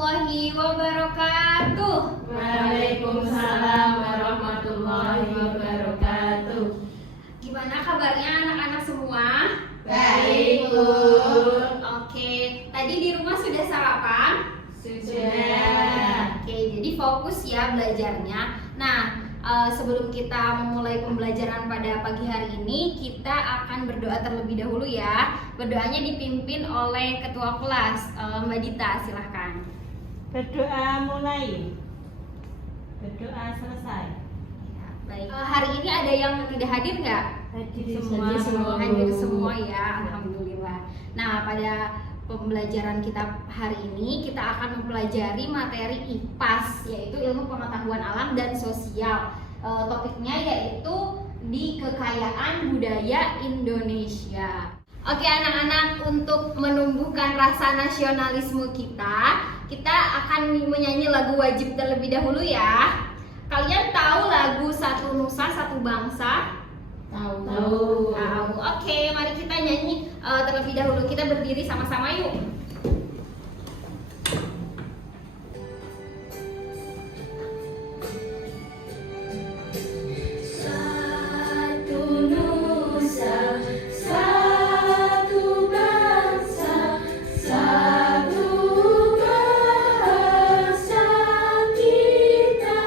warahmatullahi wabarakatuh. Waalaikumsalam warahmatullahi wabarakatuh. Gimana kabarnya anak-anak semua? Baik, Bu. Oke, tadi di rumah sudah sarapan? Sudah. Oke, jadi fokus ya belajarnya. Nah, sebelum kita memulai pembelajaran pada pagi hari ini, kita akan berdoa terlebih dahulu ya. Berdoanya dipimpin oleh ketua kelas, Mbak Dita, silahkan. Berdoa mulai. Berdoa selesai. Ya, baik. Hari ini ada yang tidak hadir nggak? Hadir Semua hadir semua ya, alhamdulillah. Nah, pada pembelajaran kita hari ini kita akan mempelajari materi IPAS, yaitu ilmu pengetahuan alam dan sosial. Topiknya yaitu di kekayaan budaya Indonesia. Oke anak-anak, untuk menumbuhkan rasa nasionalisme kita akan menyanyi lagu wajib terlebih dahulu ya. Kalian tahu lagu Satu Nusa Satu Bangsa? Tahu. Oke, mari kita nyanyi terlebih dahulu. Kita berdiri sama-sama yuk. Satu nusa, satu bangsa, satu bangsa kita.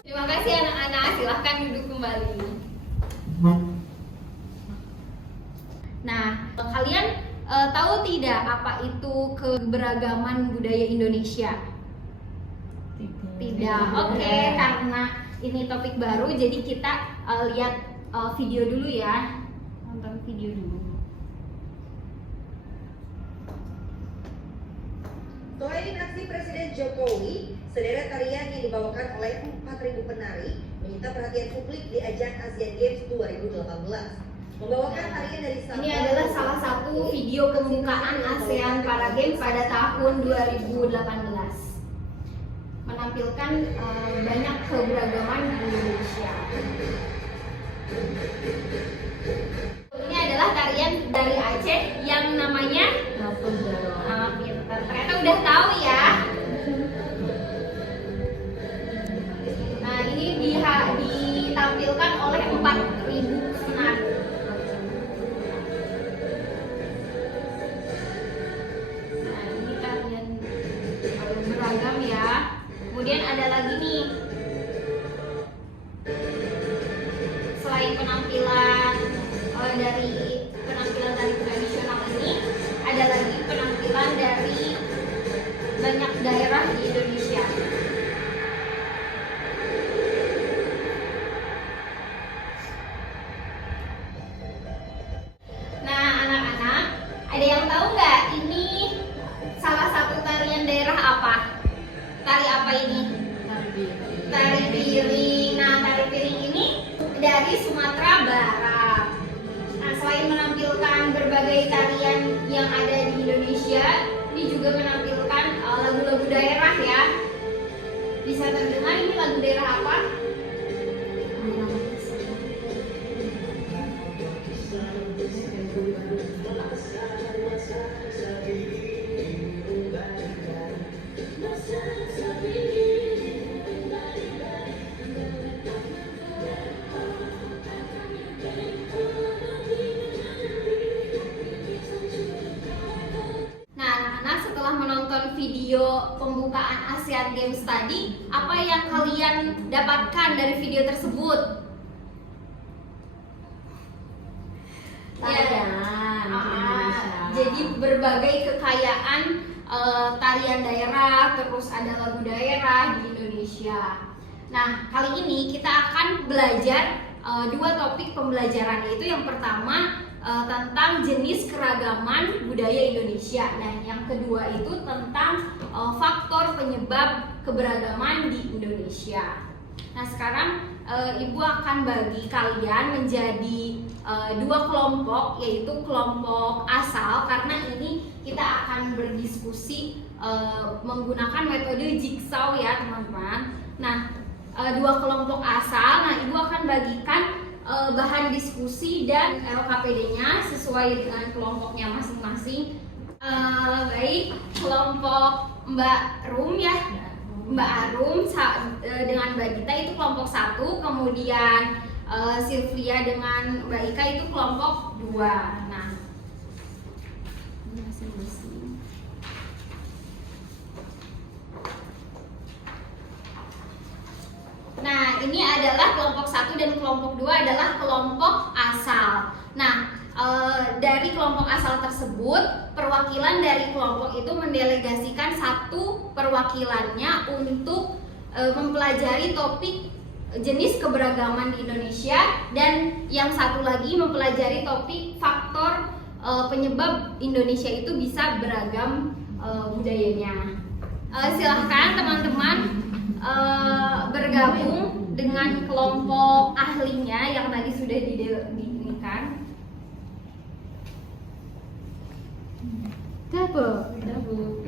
Terima kasih anak-anak, silahkan duduk kembali. Nah, kalian tahu tidak apa itu keberagaman budaya Indonesia? Tidak. Oke, karena ini topik baru, jadi kita lihat video dulu ya. Nonton video dulu. Selain aksi Presiden Jokowi, sederet tarian yang dibawakan oleh 4.000 penari menyita perhatian publik di ajang Asian Games 2018. Membawakan tarian dari Sabang. Ini adalah salah satu video pembukaan ASEAN Para Games pada tahun 2018. Menampilkan banyak keberagaman di Indonesia. Ini adalah tarian dari Aceh yang namanya pintar. Ternyata udah tahu ya. Nah, ini ditampilkan oleh 4.000 penari. Nah, ini tarian beragam ya. Kemudian ada lagi nih, selain penampilan dari penampilan tari tradisional ini, ada lagi penampilan dari banyak daerah di Indonesia. Nah anak-anak, ada yang tahu nggak ini salah satu tarian daerah apa? Tari apa ini? Tari piring. Nah, tari piring ini dari Sumatera Barat. Nah, selain menampilkan berbagai tarian yang ada di Indonesia, ini juga menampilkan lagu-lagu daerah ya. Bisa terdengar ini lagu daerah apa? Video pembukaan Asian Games tadi, apa yang kalian dapatkan dari video tersebut? Tarian Indonesia. Jadi berbagai kekayaan tarian daerah, terus ada lagu daerah di Indonesia. Nah, kali ini kita akan belajar dua topik pembelajaran, yaitu yang pertama tentang jenis keragaman budaya Indonesia. Nah, yang kedua itu tentang faktor penyebab keberagaman di Indonesia. Nah, sekarang Ibu akan bagi kalian menjadi dua kelompok, yaitu kelompok asal, karena ini kita akan berdiskusi menggunakan metode jigsaw ya teman-teman. Nah, dua kelompok asal, nah Ibu akan bagikan bahan diskusi dan LKPD-nya sesuai dengan kelompoknya masing-masing. Baik, kelompok Mbak Rum ya. Mbak Arum dengan Mbak Dita itu kelompok 1, kemudian Sylvia dengan Mbak Ika itu kelompok 2. Nah, ini adalah kelompok 1 dan kelompok 2 adalah kelompok asal. Nah, dari kelompok asal tersebut, perwakilan dari kelompok itu mendelegasikan satu perwakilannya untuk mempelajari topik jenis keberagaman di Indonesia, dan yang satu lagi mempelajari topik faktor penyebab Indonesia itu bisa beragam budayanya. Silahkan teman-teman bergabung dengan kelompok ahlinya yang tadi sudah diinikan.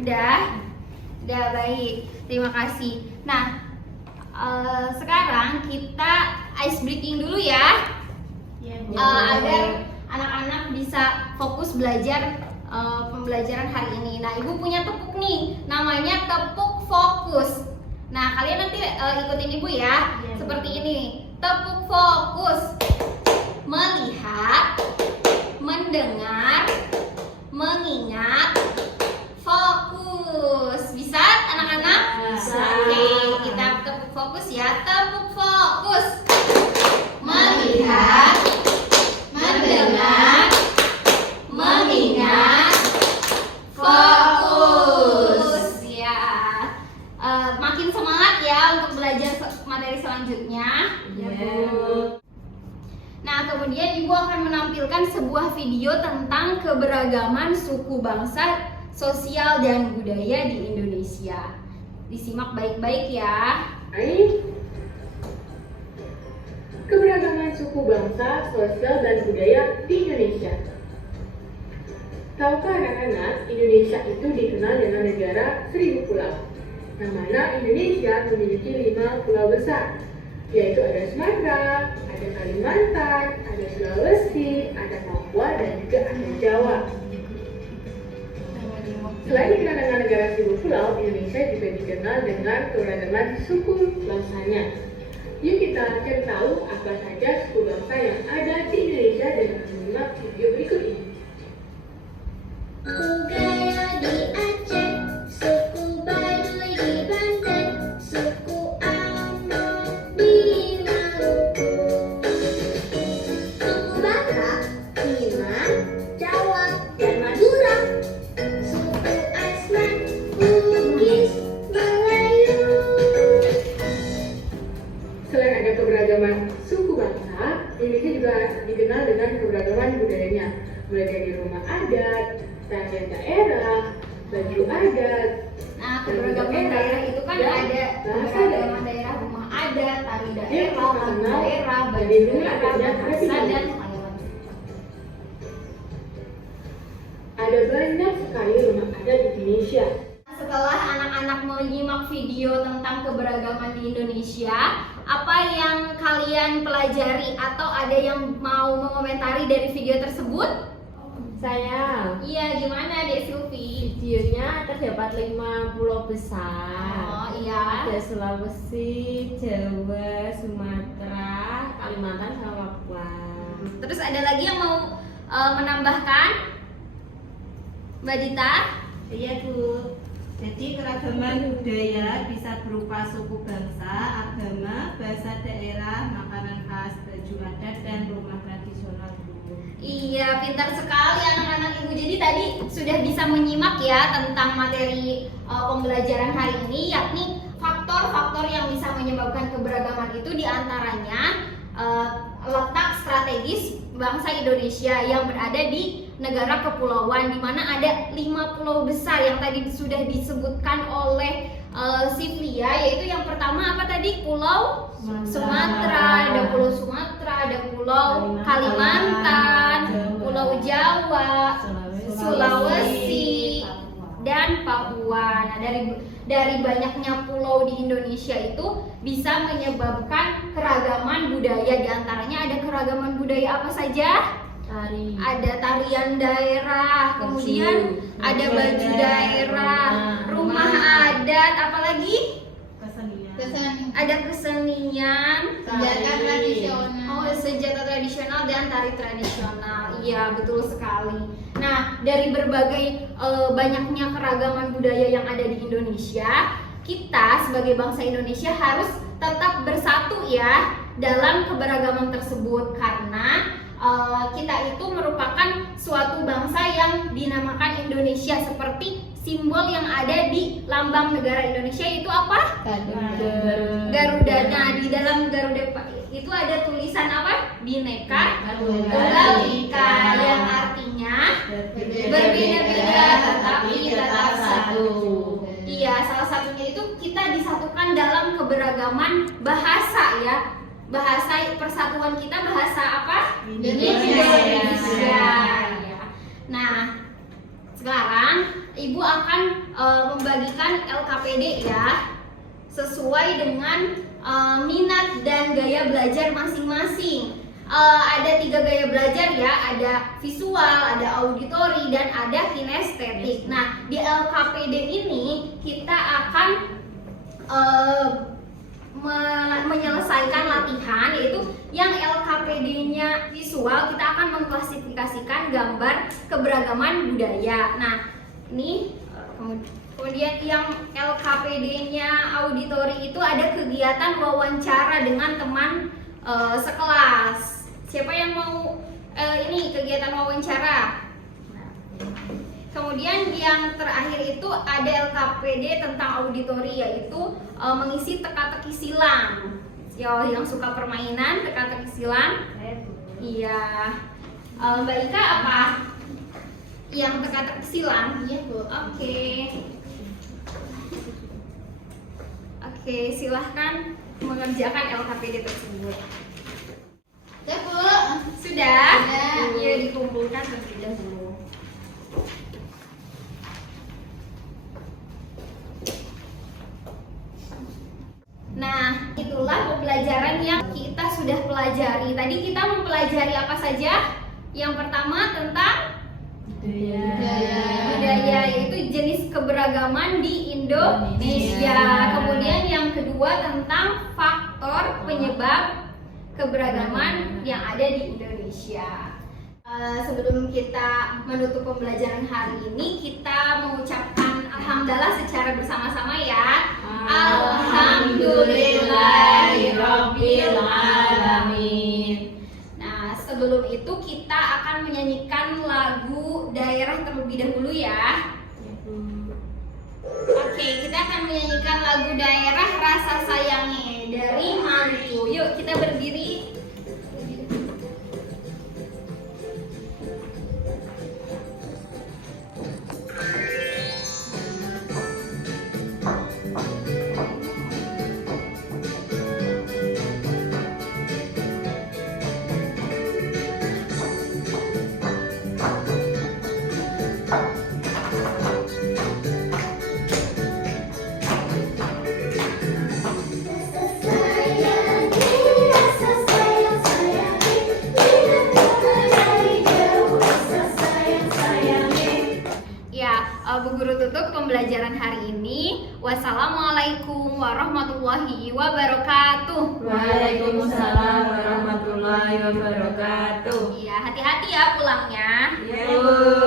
Udah baik, terima kasih. Nah, sekarang kita ice breaking dulu ya, agar anak-anak bisa fokus belajar pembelajaran hari ini. Nah, Ibu punya tepuk nih, namanya tepuk fokus. Nah, kalian nanti ikutin Ibu ya, seperti ini. Tepuk fokus: melihat, mendengar, mengingat, fokus. Bisa anak-anak? Bisa. Oke, kita tepuk fokus ya. Tepuk fokus: melihat, mendengar, mengingat, fokus. Ya, makin semangat ya untuk belajar materi selanjutnya. Nah, kemudian Ibu akan menampilkan sebuah video tentang keberagaman suku bangsa, sosial, dan budaya di Indonesia. Disimak baik-baik ya. Keberagaman suku bangsa, sosial, dan budaya di Indonesia. Tahukah anak-anak, Indonesia itu dikenal dengan negara 1000 pulau. Yang mana Indonesia memiliki 5 pulau besar, yaitu ada Sumatera, ada Kalimantan, ada Sulawesi, ada Papua, dan juga ada Jawa. Selain dikenal dengan negara 1000 pulau, Indonesia juga dikenal dengan keberagaman suku bangsanya. Yuk kita cari tahu apa saja suku bangsa yang ada di Indonesia dengan menyimak video berikut ini. Budaya di Aceh, suku Baduy di Banten, suku Ambon di Maluku, suku Batak, Minang, Jawa, dan Madura, suku Asmat, Bugis, Melayu. Selain ada keberagaman suku bangsa, Indonesia juga dikenal dengan keberagaman budayanya, mulai dari rumah adat, tarian daerah, baju adat. Nah, keberagaman daerah itu kan ada keberagaman daerah, rumah adat, tari daerah, lagu daerah, baju daerah, bahasa, dan lain-lain. Ada banyak sekali rumah adat di Indonesia. Setelah anak-anak menyimak video tentang keberagaman di Indonesia, apa yang kalian pelajari atau ada yang mau mengomentari dari video tersebut? Saya Iya, gimana Dek Silvi? videonya terdapat 5 pulau besar. Oh iya. Ada Sulawesi, Jawa, Sumatera, Kalimantan, sama Papua. Terus ada lagi yang mau menambahkan? Mbak Dita? Iya Bu, jadi keragaman budaya bisa berupa suku bangsa, agama, bahasa daerah, makanan khas, baju adat, dan rumah tradisional Bu. Iya, pintar sekali anak-anak Ibu. Jadi tadi sudah bisa menyimak ya tentang materi pembelajaran hari ini, yakni faktor-faktor yang bisa menyebabkan keberagaman itu diantaranya letak strategis bangsa Indonesia yang berada di negara kepulauan, di mana ada 5 pulau besar yang tadi sudah disebutkan oleh Sylvia, yaitu yang pertama apa tadi? Pulau Sumatera, ada Pulau Sumatera, ada Pulau Kalimantan, Pulau Jawa, Sulawesi, dan Papua. Nah, dari banyaknya pulau di Indonesia itu bisa menyebabkan keragaman budaya. Di antaranya ada keragaman budaya apa saja? Tari. Ada tarian daerah, kemudian ada baju daerah, rumah adat, apalagi Kesenian. ada kesenian, Senjata tradisional. oh senjata tradisional dan tari tradisional. Iya betul sekali. Nah dari berbagai banyaknya keragaman budaya yang ada di Indonesia, kita sebagai bangsa Indonesia harus tetap bersatu ya dalam keberagaman tersebut, karena kita itu merupakan suatu bangsa yang dinamakan Indonesia, seperti simbol yang ada di lambang negara Indonesia itu apa? Garuda. Nah di dalam Garuda itu ada tulisan apa? Bhinneka Tunggal Ika, yang artinya berbeda-beda tetapi tetap satu. Iya, salah satunya itu kita disatukan dalam keberagaman bahasa ya. Bahasa persatuan kita bahasa apa? Indonesia. Ya. Nah, sekarang Ibu akan membagikan LKPD ya, sesuai dengan minat dan gaya belajar masing-masing. Ada 3 gaya belajar ya, ada visual, ada auditori, dan ada kinestetik. Nah, di LKPD ini kita akan menyelesaikan latihan, yaitu yang LKPD-nya visual, kita akan mengklasifikasikan gambar keberagaman budaya. Nah, ini kemudian yang LKPD-nya auditori itu ada kegiatan wawancara dengan teman sekelas. Siapa yang mau ini kegiatan wawancara? Kemudian yang terakhir itu ada LKPD tentang auditori, yaitu mengisi teka-teki silang. Yang suka permainan teka-teki silang? Iya. Mbak Ika apa? Yang teka-teki silang? Iya Bu. Oke, silahkan mengerjakan LKPD tersebut. Sudah Bu. Sudah? Sudah. Iya, dikumpulkan terlebih dahulu. Nah, itulah pembelajaran yang kita sudah pelajari. Tadi kita mempelajari apa saja? Yang pertama tentang budaya, yaitu jenis keberagaman di Indonesia. Kemudian yang kedua tentang faktor penyebab keberagaman yang ada di Indonesia. Sebelum kita menutup pembelajaran hari ini, kita mengucapkan alhamdulillah secara bersama-sama ya. Alhamdulillahirabbil alamin. Nah, sebelum itu kita akan menyanyikan lagu daerah terlebih dahulu ya. Oke, kita akan menyanyikan lagu daerah Rasa Sayangnya dari Maluku. Yuk kita berdiri. Bu Guru tutup pembelajaran hari ini. Wassalamualaikum warahmatullahi wabarakatuh. Waalaikumsalam warahmatullahi wabarakatuh. Iya, hati-hati ya pulangnya. Ya, Bu.